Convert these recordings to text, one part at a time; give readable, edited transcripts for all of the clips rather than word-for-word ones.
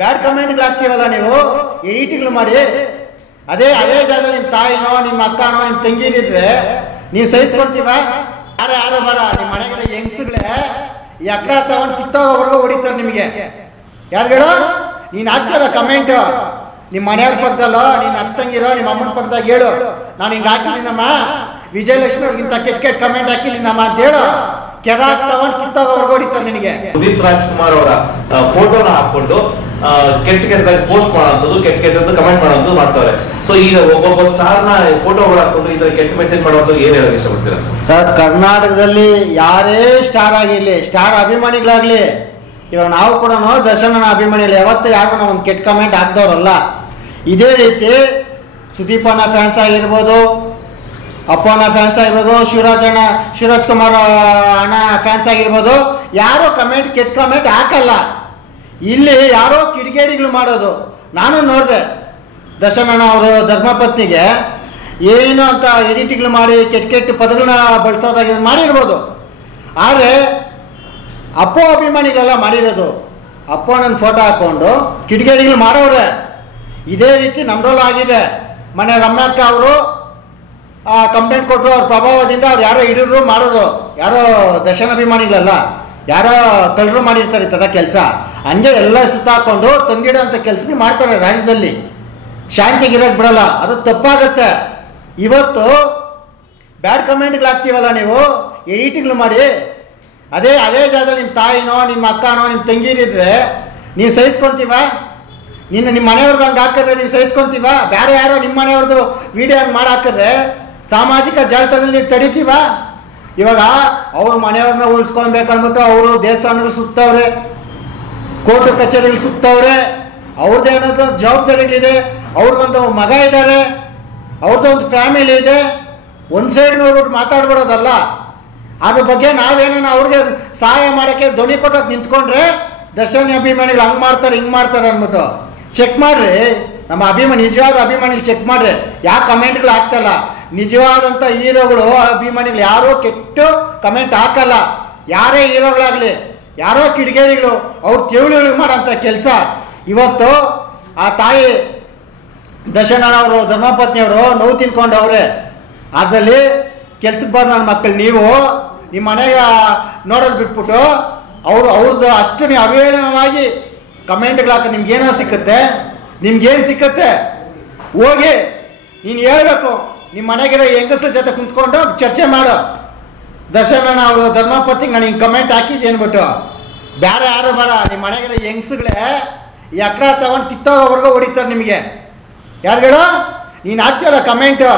ಬ್ಯಾಡ್ ಕಮೆಂಟ್ಗಳು ಹಾಕ್ತೀವಲ್ಲ ನೀವು, ಎಡಿಟ್ಗಳು ಮಾಡಿ ಅದೇ ಜಾಗದಲ್ಲಿ ನಿಮ್ಮ ತಾಯಿನೋ ನಿಮ್ಮ ಅಕ್ಕನೋ ನಿಮ್ಮ ತಂಗಿರಿದ್ರೆ ನೀವು ಸಹಿಸ್ಕೊಳ್ತೀವ? ಯಾರು ಬೇಡ, ನಿಮ್ಮ ಮನೆಗಳ ಹೆಂಗ್ಸುಗಳೇ ಎಕ್ಕಡ ತಗೊಂಡು ಕಿತ್ತೋಗೋವರೆಗೂ ಹೊಡಿತಾರೆ ನಿಮಗೆ. ಯಾರುಗಳು ನೀನು ಹಾಕ್ತಾರ ಕಮೆಂಟ್, ನಿಮ್ಮ ಮನೆಯವ್ರ ಪಕ್ಕದಲ್ಲೋ ನಿನ್ನ ಅಕ್ಕ ತಂಗಿರೋ ನಿಮ್ಮ ಅಮ್ಮನ ಪಕ್ಕದಾಗ ಹೇಳು, ನಾನು ಹಿಂಗೆ ಹಾಕಿದ್ದೀನಮ್ಮ, ವಿಜಯಲಕ್ಷ್ಮಿ ಅವ್ರಿಗಿಂತ ಕೆಟ್ಟ ಕಮೆಂಟ್ ಹಾಕಿದ್ದೀನಮ್ಮ ಅಂತ ಹೇಳು. ಕೆರಾಕ್ ತಗೊಂಡು ಕಿತ್ತೋಗೋವರೆಗೂ ಹೊಡಿತಾರೆ ನಿನಗೆ. ಪುನೀತ್ ರಾಜ್ಕುಮಾರ್ ಅವರ ಫೋಟೋನ ಹಾಕೊಂಡು ಕೆಟ್ಟದಾಗಿ ಪೋಸ್ಟ್ ಮಾಡೋಂಥದ್ದು, ಕೆಟ್ಟದ್ದು ಕಮೆಂಟ್ ಮಾಡೋಂಥದ್ದು ಮಾಡ್ತಾರೆ. ಸೊ ಈಗ ಒಬ್ಬೊಬ್ಬ ಸ್ಟಾರ್ನ ಫೋಟೋಗಳು ಹಾಕೊಂಡು ಈ ತರ ಕೆಟ್ಟ ಮೆಸೇಜ್ ಮಾಡುವಂಥದ್ದು ಏನ್ ಹೇಳಕ್ ಇಷ್ಟಪಡ್ತೀರಾ ಸರ್? ಕರ್ನಾಟಕದಲ್ಲಿ ಯಾರೇ ಸ್ಟಾರ್ ಆಗಿರ್ಲಿ, ಸ್ಟಾರ್ ಅಭಿಮಾನಿಗಳಾಗ್ಲಿ, ಇವಾಗ ನಾವು ಕೂಡ ದರ್ಶನನ ಅಭಿಮಾನಿಗಳು ಯಾವತ್ತೂ ಯಾರಿಗೂ ಒಂದು ಕೆಟ್ಟ ಕಮೆಂಟ್ ಹಾಕ್ದವ್ರಲ್ಲ. ಇದೇ ರೀತಿ ಸುದೀಪನ ಫ್ಯಾನ್ಸ್ ಆಗಿರ್ಬೋದು, ಅಪ್ಪನ ಫ್ಯಾನ್ಸ್ ಆಗಿರ್ಬೋದು, ಶಿವರಾಜ್ ಕುಮಾರ್ ಅಣ್ಣ ಫ್ಯಾನ್ಸ್ ಆಗಿರ್ಬೋದು, ಯಾರೋ ಕೆಟ್ಟ ಕಮೆಂಟ್ ಹಾಕಲ್ಲ. ಇಲ್ಲಿ ಯಾರೋ ಕಿಡಿಗೇಡಿಗಳು ಮಾಡೋದು ನಾನು ನೋಡಿದೆ. ದರ್ಶನ್ ಅಣ್ಣ ಅವರು ಧರ್ಮಪತ್ನಿಗೆ ಏನು ಅಂತ ಎಡಿಟ್ಗಳು ಮಾಡಿ ಕೆಟ್ಟ ಪದಗಳನ್ನ ಬಳಸೋದಾಗಿ ಮಾಡಿರ್ಬೋದು. ಆದರೆ ಅಪ್ಪೋ ಅಭಿಮಾನಿಗಳೆಲ್ಲ ಮಾಡಿರೋದು ಅಪ್ಪೋ ನನ್ನ ಫೋಟೋ ಹಾಕ್ಕೊಂಡು ಕಿಡಿಗೇಡಿಗಳು ಮಾಡೋರೆ. ಇದೇ ರೀತಿ ನಮ್ಮದ್ರಲ್ಲೂ ಆಗಿದೆ. ಮೊನ್ನೆ ರಮ್ಯಕ್ಕ ಅವರು ಕಂಪ್ಲೇಂಟ್ ಕೊಟ್ಟರು, ಅವ್ರ ಪ್ರಭಾವದಿಂದ ಅವ್ರು ಯಾರೋ ಹಿಡಿದ್ರು ಮಾಡೋದು, ಯಾರೋ ದರ್ಶನ ಅಭಿಮಾನಿಗಳಲ್ಲ, ಯಾರೋ ಕಳ್ಳರು ಮಾಡಿರ್ತಾರೆ ಈ ಥರ ಕೆಲಸ. ಹಂಗೆ ಎಲ್ಲ ಸುತ್ತಾಕೊಂಡು ತಂದಿಡೋ ಅಂಥ ಕೆಲಸಗಳು ಮಾಡ್ತಾರೆ ರಾಜ್ಯದಲ್ಲಿ. ಶಾಂತಿಗಿರೋಕ್ಕೆ ಬಿಡಲ್ಲ, ಅದು ತಪ್ಪಾಗತ್ತೆ. ಇವತ್ತು ಬ್ಯಾಡ್ ಕಮೆಂಟ್ಗಳು ಹಾಕ್ತೀವಲ್ಲ ನೀವು, ಎಡಿಟ್ಗಳು ಮಾಡಿ ಅದೇ ಜಾಗದಲ್ಲಿ ನಿಮ್ಮ ತಾಯಿನೋ ನಿಮ್ಮ ಅಕ್ಕನೋ ನಿಮ್ಮ ತಂಗಿರಿದ್ರೆ ನೀವು ಸಹಿಸ್ಕೊತೀವ? ನಿಮ್ಮ ಮನೆಯವ್ರದ್ದು ಹಂಗೆ ಹಾಕಿದ್ರೆ ನೀವು ಸಹಿಸ್ಕೊತೀವ? ಬೇರೆ ಯಾರೋ ನಿಮ್ಮ ಮನೆಯವ್ರದ್ದು ವಿಡಿಯೋ ಹಂಗೆ ಮಾಡಿ ಹಾಕಿದ್ರೆ ಸಾಮಾಜಿಕ ಜಾಲತಾಣದಲ್ಲಿ ನೀವು ತಡಿತೀವ? ಇವಾಗ ಅವ್ರ ಮನೆಯವ್ರನ್ನ ಉಳಿಸ್ಕೊಳ್ಬೇಕಂದ್ಬಿಟ್ಟು ಅವರು ದೇವಸ್ಥಾನಗಳು ಸುತ್ತವ್ರೆ, ಕೋರ್ಟ್ ಕಚೇರಿಗಳು ಸುತ್ತವ್ರೆ, ಅವ್ರದ್ದು ಏನಾದ್ರು ಜವಾಬ್ದಾರಿಗಳಿದೆ, ಅವ್ರಿಗೊಂದು ಮಗ ಇದ್ದಾರೆ, ಅವ್ರದ್ದು ಒಂದು ಫ್ಯಾಮಿಲಿ ಇದೆ. ಒಂದು ಸೈಡ್ ನೋಡ್ಬಿಟ್ಟು ಮಾತಾಡ್ಬಿಡೋದಲ್ಲ. ಅದ್ರ ಬಗ್ಗೆ ನಾವೇನೋ ಅವ್ರಿಗೆ ಸಹಾಯ ಮಾಡೋಕ್ಕೆ ಧ್ವನಿ ಕೊಟ್ಟೋದು ನಿಂತ್ಕೊಂಡ್ರೆ ದರ್ಶನ ಅಭಿಮಾನಿಗಳು ಹಂಗೆ ಮಾಡ್ತಾರೆ ಹಿಂಗೆ ಮಾಡ್ತಾರೆ ಅಂದ್ಬಿಟ್ಟು ಚೆಕ್ ಮಾಡ್ರಿ. ನಮ್ಮ ನಿಜವಾದ ಅಭಿಮಾನಿಗಳು ಚೆಕ್ ಮಾಡ್ರಿ, ಯಾವ ಕಮೆಂಟ್ಗಳು ಹಾಕ್ತಲ್ಲ. ನಿಜವಾದಂಥ ಹೀರೋಗಳು ಅಭಿಮಾನಿಗಳು ಯಾರೋ ಕೆಟ್ಟ ಕಮೆಂಟ್ ಹಾಕಲ್ಲ. ಯಾರೇ ಹೀರೋಗಳಾಗಲಿ, ಯಾರೋ ಕಿಡಿಗೇಡಿಗಳು ಅವ್ರು ತಿಳುವಳಿಕೆ ಮಾಡೋಂಥ ಕೆಲಸ. ಇವತ್ತು ಆ ತಾಯಿ ದರ್ಶನ್ ಅವರು ಧರ್ಮಪತ್ನಿಯವರು ನೋವು ತಿನ್ಕೊಂಡವ್ರೆ. ಅದರಲ್ಲಿ ಕೆಲ್ಸಕ್ಕೆ ಬರೋ ನನ್ನ ಮಕ್ಕಳು ನೀವು ನಿಮ್ಮ ಮನೆಗೆ ನೋಡೋದು ಬಿಟ್ಬಿಟ್ಟು ಅವ್ರದ್ದು ಅಷ್ಟು ನೀವು ಅವೇಳನವಾಗಿ ಕಮೆಂಟ್ಗಳು ಹಾಕಿ ನಿಮ್ಗೇನೋ ಸಿಕ್ಕುತ್ತೆ? ನಿಮ್ಗೇನು ಸಿಕ್ಕತ್ತೆ? ಹೋಗಿ ನೀನು ಹೇಳ್ಬೇಕು, ನಿಮ್ಮ ಮನೆಗಿರೋ ಹೆಂಗಸರ ಜೊತೆ ಕುಂತ್ಕೊಂಡು ಚರ್ಚೆ ಮಾಡು. ದರ್ಶನ ಅವರು ಧರ್ಮಪತ್ನಿಗೆ ನಾನು ಹಿಂಗೆ ಕಮೆಂಟ್ ಹಾಕಿದ್ದೆ ಅಂದ್ಬಿಟ್ಟು ಬೇರೆ ಯಾರು ಬೇಡ, ನಿಮ್ಮ ಮನೆಗಿರೋ ಹೆಂಗಸುಗಳೇ ಎಕ್ಕಡ ತಗೊಂಡು ಕಿತ್ತೋಗೋವರೆಗೂ ಹೊಡಿತಾರೆ ನಿಮಗೆ. ಯಾರುಗಳು ನೀನು ಹಾಕ್ತಿಯಲ್ಲ ಕಮೆಂಟು,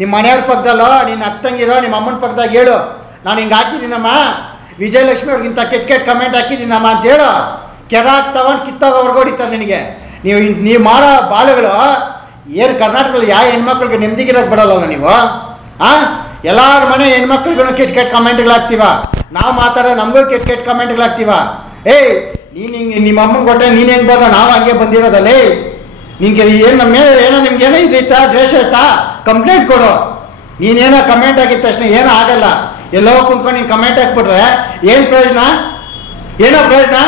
ನಿಮ್ಮ ಮನೆಯವ್ರ ಪಕ್ಕದಲ್ಲೋ ನಿನ್ನ ಅಕ್ಕ ತಂಗಿರೋ ನಿಮ್ಮ ಅಮ್ಮನ ಪಕ್ಕದಾಗ ಹೇಳು, ನಾನು ಹಿಂಗೆ ಹಾಕಿದ್ದೀನಮ್ಮ, ವಿಜಯಲಕ್ಷ್ಮಿ ಅವ್ರಿಗಿಂತ ಕೆಟ್ಟ ಕಮೆಂಟ್ ಹಾಕಿದ್ದೀನಮ್ಮ ಅಂತ ಹೇಳು. ಕೆರಾಕ್ ತಗೊಂಡು ಕಿತ್ತೋಗೋವರೆಗೂ ಹೊಡಿತಾರೆ ನಿನಗೆ. ನೀವು ಮಾಡೋ ಬಾಳುಗಳು ಏನು ಕರ್ನಾಟಕದಲ್ಲಿ ಯಾವ ಹೆಣ್ಮಕ್ಳಿಗೆ ನೆಮ್ಮದಿಗಿರೋಕ್ಕೆ ಬಿಡೋಲ್ಲ ನೀವು. ಎಲ್ಲರ ಮನೆ ಹೆಣ್ಮಕ್ಳಿಗೂ ಕೆಟ್ಟ ಕಮೆಂಟ್ಗಳು ಹಾಕ್ತೀವ, ನಾವು ಮಾತಾಡೋ ನಮಗೂ ಕೆಟ್ಟ ಕಮೆಂಟ್ಗಳು ಹಾಕ್ತೀವ. ನೀನು ಹಿಂಗೆ ನಿಮ್ಮ ಅಮ್ಮನ ಕೊಟ್ಟೆ ನೀನು ಹೆಂಗೆ ಬಂದ, ನಾವು ಹಂಗೆ ಬಂದಿರೋದಲ್ಲೇ. ನಿನಗೆ ಏನು ನಮ್ಮ ಮೇಲೆ ಏನೋ ನಿಮ್ಗೇನೋ ಇದೈತಾ, ದ್ವೇಷ ಐತಾ, ಕಂಪ್ಲೇಂಟ್ ಕೊಡು. ನೀನೇನೋ ಕಮೆಂಟ್ ಆಗಿದ್ದ ತಕ್ಷಣ ಏನೂ ಆಗಲ್ಲ. ಎಲ್ಲೋ ಕುಂತ್ಕೊಂಡು ನೀನು ಕಮೆಂಟ್ ಹಾಕ್ಬಿಟ್ರೆ ಏನು ಪ್ರಯೋಜನ? ಏನೋ ಪ್ರಯೋಜನ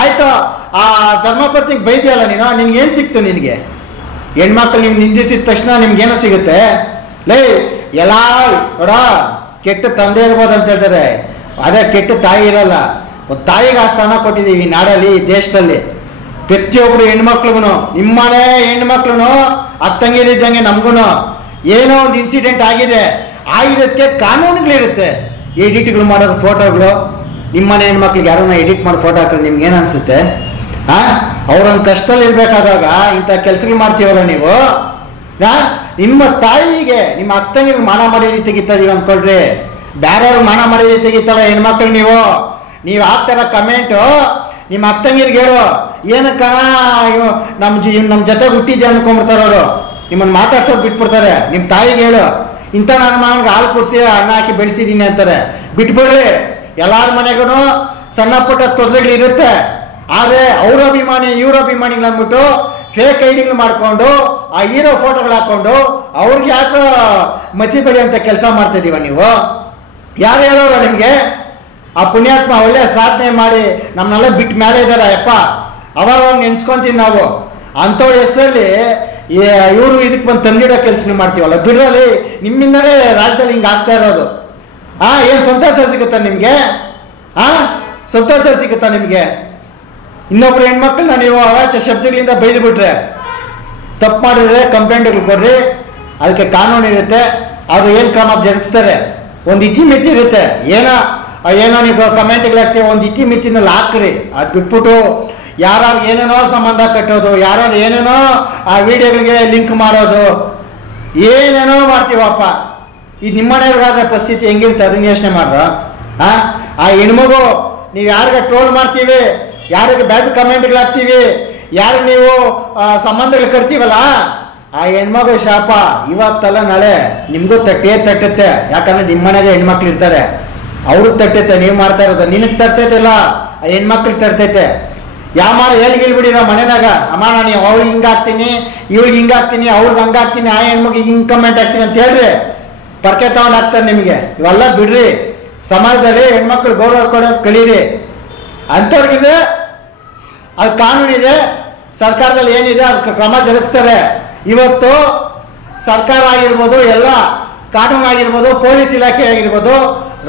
ಆಯಿತು. ಆ ಧರ್ಮಪತ್ನಿಗೆ ಬೈದಿಯಲ್ಲ ನೀನು, ನಿನ್ಗೇನು ಸಿಕ್ತು? ನಿನಗೆ ಹೆಣ್ಮಕ್ಳು ನೀವು ನಿಂದಿಸಿದ ತಕ್ಷಣ ನಿಮ್ಗೇನೋ ಸಿಗುತ್ತೆ? ಎಲ್ಲ ನೋಡ, ಕೆಟ್ಟ ತಂದೆ ಇರ್ಬೋದು ಅಂತ ಹೇಳ್ತಾರೆ, ಅದೇ ಕೆಟ್ಟ ತಾಯಿ ಇರಲ್ಲ. ಒಂದು ತಾಯಿಗೆ ಆ ಸ್ಥಾನ ಕೊಟ್ಟಿದ್ದೀವಿ ಈ ನಾಡಲ್ಲಿ, ಈ ದೇಶದಲ್ಲಿ. ಪ್ರತಿಯೊಬ್ಬರು ಹೆಣ್ಮಕ್ಳಿಗೂ, ನಿಮ್ಮನೆ ಹೆಣ್ಮಕ್ಳು ಅಕ್ಕ ತಂಗಿರಿದ್ದಂಗೆ ನಮಗೂ ಏನೋ ಒಂದು ಇನ್ಸಿಡೆಂಟ್ ಆಗಿರೋದಕ್ಕೆ ಕಾನೂನುಗಳಿರುತ್ತೆ. ಎಡಿಟ್ಗಳು ಮಾಡೋದು ಫೋಟೋಗಳು, ನಿಮ್ಮನೆ ಹೆಣ್ಮಕ್ಳಿಗೆ ಯಾರನ್ನ ಎಡಿಟ್ ಮಾಡಿ ಫೋಟೋ ಹಾಕಿದ್ರೆ ನಿಮ್ಗೆ ಏನು ಅನಿಸುತ್ತೆ? ಅವ್ರೊಂದು ಕಷ್ಟದಲ್ಲಿ ಇರಬೇಕಾದಾಗ ಇಂಥ ಕೆಲಸಗಳು ಮಾಡ್ತೀವಲ್ಲ ನೀವು. ನಿಮ್ಮ ತಾಯಿಗೆ ನಿಮ್ಮ ಅಕ್ಕ ತಂಗಿಗೆ ಮಾನ ಮರ್ಯಾದೆ ತೆಗಿತೀವಿ ಅಂದ್ಕೊಳ್ರಿ, ಬೇರೆಯವ್ರಿಗೆ ಮಾನ ಮರ್ಯಾದೆ ತೆಗಿತಾಳೆ ಹೆಣ್ಮಕ್ಳು. ನೀವು ಹಾಕ್ತಾರ ಕಮೆಂಟು ನಿಮ್ಮ ಅಕ್ಕ ತಂಗಿರಿಗೆ ಹೇಳು, ಏನಕ್ಕ ನಮ್ಮ ಜೊತೆ ಹುಟ್ಟಿದ್ದೆ ಅನ್ಕೊಂಡ್ಬಿಡ್ತಾರೆ ಅವರು, ನಿಮ್ಮನ್ನು ಮಾತಾಡ್ಸೋದು ಬಿಟ್ಬಿಡ್ತಾರೆ. ನಿಮ್ಮ ತಾಯಿಗೆ ಹೇಳು, ಇಂಥ ನನ್ನ ಮಗನಿಗೆ ಹಾಲು ಕುಡಿಸಿ ಅನ್ನ ಹಾಕಿ ಬೆಳೆಸಿದ್ದೀನಿ ಅಂತಾರೆ. ಬಿಟ್ಬಿಡ್ರಿ. ಎಲ್ಲರ ಮನೆಗೂ ಸಣ್ಣ ಪುಟ್ಟ ತೊಂದರೆಗಳಿರುತ್ತೆ. ಆದರೆ ಅವ್ರ ಅಭಿಮಾನಿ ಇವ್ರ ಅಭಿಮಾನಿಗಳು ಅಂದ್ಬಿಟ್ಟು ಫೇಕ್ ಐಡಿಗಳು ಮಾಡಿಕೊಂಡು ಆ ಹೀರೋ ಫೋಟೋಗಳು ಹಾಕ್ಕೊಂಡು ಅವ್ರಿಗೆ ಯಾಕೆ ಮಸಿ ಬಡಿಯೋಂಥ ಕೆಲಸ ಮಾಡ್ತಿದ್ದೀವ ನೀವು? ಯಾರು ಹೇಳೋರು ನಿಮಗೆ? ಆ ಪುಣ್ಯಾತ್ಮ ಒಳ್ಳೆ ಸಾಧನೆ ಮಾಡಿ ನಮ್ಮನ್ನೆಲ್ಲ ಬಿಟ್ಟು ಮೇಲೆ ಇದ್ದಾರೆ. ಅಪ್ಪ ಅವಾಗ ನೆನ್ಸ್ಕೊಂತೀವಿ ನಾವು. ಅಂಥವ್ರ ಹೆಸರಲ್ಲಿ ಇವರು ಇದಕ್ಕೆ ಬಂದು ತಂದಿಡೋ ಕೆಲಸ ಮಾಡ್ತೀವಲ್ಲ, ಬಿಡ್ರಲ್ಲಿ ನಿಮ್ಮಿಂದಲೇ ರಾಜ್ಯದಲ್ಲಿ ಹಿಂಗೆ ಆಗ್ತಾ ಇರೋದು. ಏನು ಸಂತೋಷ ಸಿಗುತ್ತಾ ನಿಮಗೆ? ಸಂತೋಷ ಸಿಗುತ್ತಾ ನಿಮಗೆ? ಇನ್ನೊಬ್ರು ಹೆಣ್ಮಕ್ಳನ್ನ ನೀವು ಅವಾಚ್ಯ ಶಬ್ದಗಳಿಂದ ಬೈದು ಬಿಟ್ರೆ, ತಪ್ಪು ಮಾಡಿದ್ರೆ ಕಂಪ್ಲೇಂಟ್ಗಳು ಕೊಡ್ರಿ, ಅದಕ್ಕೆ ಕಾನೂನು ಇರುತ್ತೆ, ಅದು ಏನು ಕ್ರಮ ಜರುಗಿಸ್ತಾರೆ. ಒಂದು ಇತಿಮಿತಿ ಇರುತ್ತೆ. ಏನೋ ನೀವು ಕಮೆಂಟ್ಗಳಾಗ್ತೀವಿ, ಒಂದು ಇತಿಮಿತಿನಲ್ಲಿ ಹಾಕ್ರಿ. ಅದು ಬಿಟ್ಬಿಟ್ಟು ಯಾರು ಏನೇನೋ ಸಂಬಂಧ ಕಟ್ಟೋದು, ಯಾರು ಏನೇನೋ ಆ ವಿಡಿಯೋಗಳಿಗೆ ಲಿಂಕ್ ಮಾಡೋದು, ಏನೇನೋ ಮಾಡ್ತೀವಪ್ಪ. ಇದು ನಿಮ್ಮ ಮನೆಯವ್ರಿಗಾದ್ರೆ ಪರಿಸ್ಥಿತಿ ಹೆಂಗಿರುತ್ತೆ ಅದನ್ನ ಯೋಚನೆ ಮಾಡ್ರ. ಆ ಹೆಣ್ಮಗು ನೀವು ಯಾರಿಗೆ ಟ್ರೋಲ್ ಮಾಡ್ತೀವಿ, ಯಾರಿಗೆ ಬ್ಯಾಡ್ ಕಮೆಂಟ್ಗಳಾಗ್ತೀವಿ, ಯಾರಿಗೆ ನೀವು ಸಂಬಂಧಗಳು ಕಟ್ತೀವಲ್ಲ, ಆ ಹೆಣ್ಮಗು ಶಾಪ ಇವತ್ತಲ್ಲ ನಾಳೆ ನಿಮಗೂ ತಟ್ಟುತ್ತೆ. ಯಾಕಂದ್ರೆ ನಿಮ್ಮ ಮನೆಗೆ ಹೆಣ್ಮಕ್ಳು ಇರ್ತಾರೆ, ಅವ್ರಿಗೆ ತಟ್ಟೈತೆ. ನೀವು ಮಾಡ್ತಾ ಇರೋದು ನಿನಗೆ ತರ್ತೈತಿಲ್ಲ, ಆ ಹೆಣ್ಮಕ್ಳಿಗೆ ತರ್ತೈತೆ. ಯಾಮಾರು ಹೇಳಿಗೆ ಹೇಳ್ಬಿಡಿರ ಮನೆಯಾಗ, ಅಮ್ಮ ನಾನು ಅವ್ಳಿಗೆ ಹಿಂಗಾಗ್ತೀನಿ, ಇವಳಿಗೆ ಹಿಂಗಾಗ್ತೀನಿ, ಅವ್ರಿಗೆ ಹಂಗಾಗ್ತೀನಿ, ಆ ಹೆಣ್ಮಗಿಗೆ ಹಿಂಗೆ ಕಮೆಂಟ್ ಆಗ್ತೀನಿ ಅಂತ ಹೇಳ್ರಿ, ಪರ್ಕೆ ತಗೊಂಡು ಹಾಕ್ತಾರೆ ನಿಮಗೆ. ಇವೆಲ್ಲ ಬಿಡ್ರಿ. ಸಮಾಜದಲ್ಲಿ ಹೆಣ್ಮಕ್ಳು ಗೌರವ ಕೊಡೋದು ಕಲೀರಿ. ಅಂಥವ್ರಿಗಿದೆ ಅದು ಕಾನೂನಿದೆ, ಸರ್ಕಾರದಲ್ಲಿ ಏನಿದೆ ಅದಕ್ಕೆ ಕ್ರಮ ಜರುಗಿಸ್ತಾರೆ. ಇವತ್ತು ಸರ್ಕಾರ ಆಗಿರ್ಬೋದು, ಎಲ್ಲ ಕಾನೂನು ಆಗಿರ್ಬೋದು, ಪೊಲೀಸ್ ಇಲಾಖೆ ಆಗಿರ್ಬೋದು,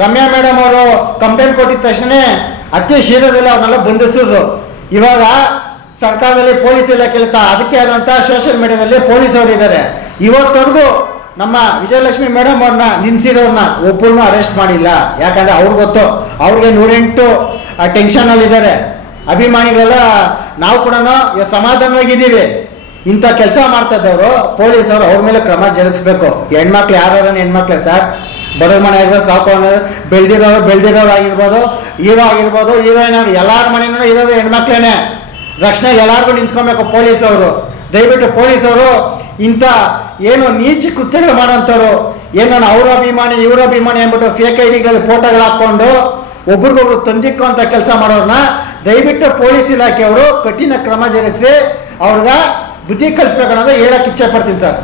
ರಮ್ಯಾ ಮೇಡಮ್ ಅವರು ಕಂಪ್ಲೇಂಟ್ ಕೊಟ್ಟಿದ ತಕ್ಷಣ ಅತಿ ಶೀಘ್ರದಲ್ಲಿ ಅವ್ರನ್ನೆಲ್ಲ ಬಂಧಿಸಿದ್ರು. ಇವಾಗ ಸರ್ಕಾರದಲ್ಲಿ ಪೊಲೀಸ್ ಇಲಾಖೆ ಅದಕ್ಕೆ ಆದಂಥ ಸೋಷಿಯಲ್ ಮೀಡಿಯಾದಲ್ಲಿ ಪೊಲೀಸ್ ಅವರು ಇದ್ದಾರೆ. ಇವತ್ತವರೆಗೂ ನಮ್ಮ ವಿಜಯಲಕ್ಷ್ಮಿ ಮೇಡಮ್ ಅವ್ರನ್ನ ನಿನ್ಸಿರೋರ್ನ ಒಬ್ಬರನ್ನೂ ಅರೆಸ್ಟ್ ಮಾಡಿಲ್ಲ. ಯಾಕಂದರೆ ಅವ್ರಿಗೆ ಗೊತ್ತು, ಅವ್ರಿಗೆ 108 ಟೆನ್ಷನಲ್ಲಿದ್ದಾರೆ. ಅಭಿಮಾನಿಗಳೆಲ್ಲ ನಾವು ಕೂಡ ಸಮಾಧಾನವಾಗಿದ್ದೀವಿ. ಇಂಥ ಕೆಲಸ ಮಾಡ್ತಾ ಇದ್ದವರು ಪೊಲೀಸವರು ಅವ್ರ ಮೇಲೆ ಕ್ರಮ ಜರುಗಿಸ್ಬೇಕು. ಹೆಣ್ಮಕ್ಳು ಯಾರು ಹೆಣ್ಮಕ್ಳೇ ಸರ್, ಬಡವ್ರ ಮನೆ ಆಗಿರ್ಬೋದು, ಸಾಕು ಬೆಳೆದಿರೋರು ಆಗಿರ್ಬೋದು, ಹೀರೋ ಆಗಿರ್ಬೋದು, ಹೀರೋಯಿನ್ ಅವರು ಎಲ್ಲರ ಮನೆಯೂ ಇರೋದು ಹೆಣ್ಮಕ್ಳೇನೆ. ರಕ್ಷಣೆಗೆ ಎಲ್ಲರಿಗೂ ನಿಂತ್ಕೊಬೇಕು ಪೊಲೀಸವರು. ದಯವಿಟ್ಟು ಪೊಲೀಸವರು ಇಂಥ ಏನು ನೀಚ ಕೃತ್ಯಗಳು ಮಾಡೋಂಥವ್ರು, ಏನೋ ಅವ್ರ ಅಭಿಮಾನಿ ಇವ್ರ ಅಭಿಮಾನಿ ಅಂದ್ಬಿಟ್ಟು ಫೇಕ್ ಐಡಿಗಳಲ್ಲಿ ಫೋಟೋಗಳು ಹಾಕ್ಕೊಂಡು ಒಬ್ರಿಗೊಬ್ರು ತಂದಿಕ್ಕೋ ಅಂತ ಕೆಲಸ ಮಾಡೋರನ್ನ ದಯವಿಟ್ಟು ಪೊಲೀಸ್ ಇಲಾಖೆಯವರು ಕಠಿಣ ಕ್ರಮ ಜರುಗಿಸಿ ಅವ್ರಿಗೆ ಬುದ್ಧಿ ಕಲಿಸ್ಬೇಕು ಅನ್ನೋದು ಹೇಳಕ್ಕೆ ಇಚ್ಛೆ ಪಡ್ತೀನಿ ಸರ್.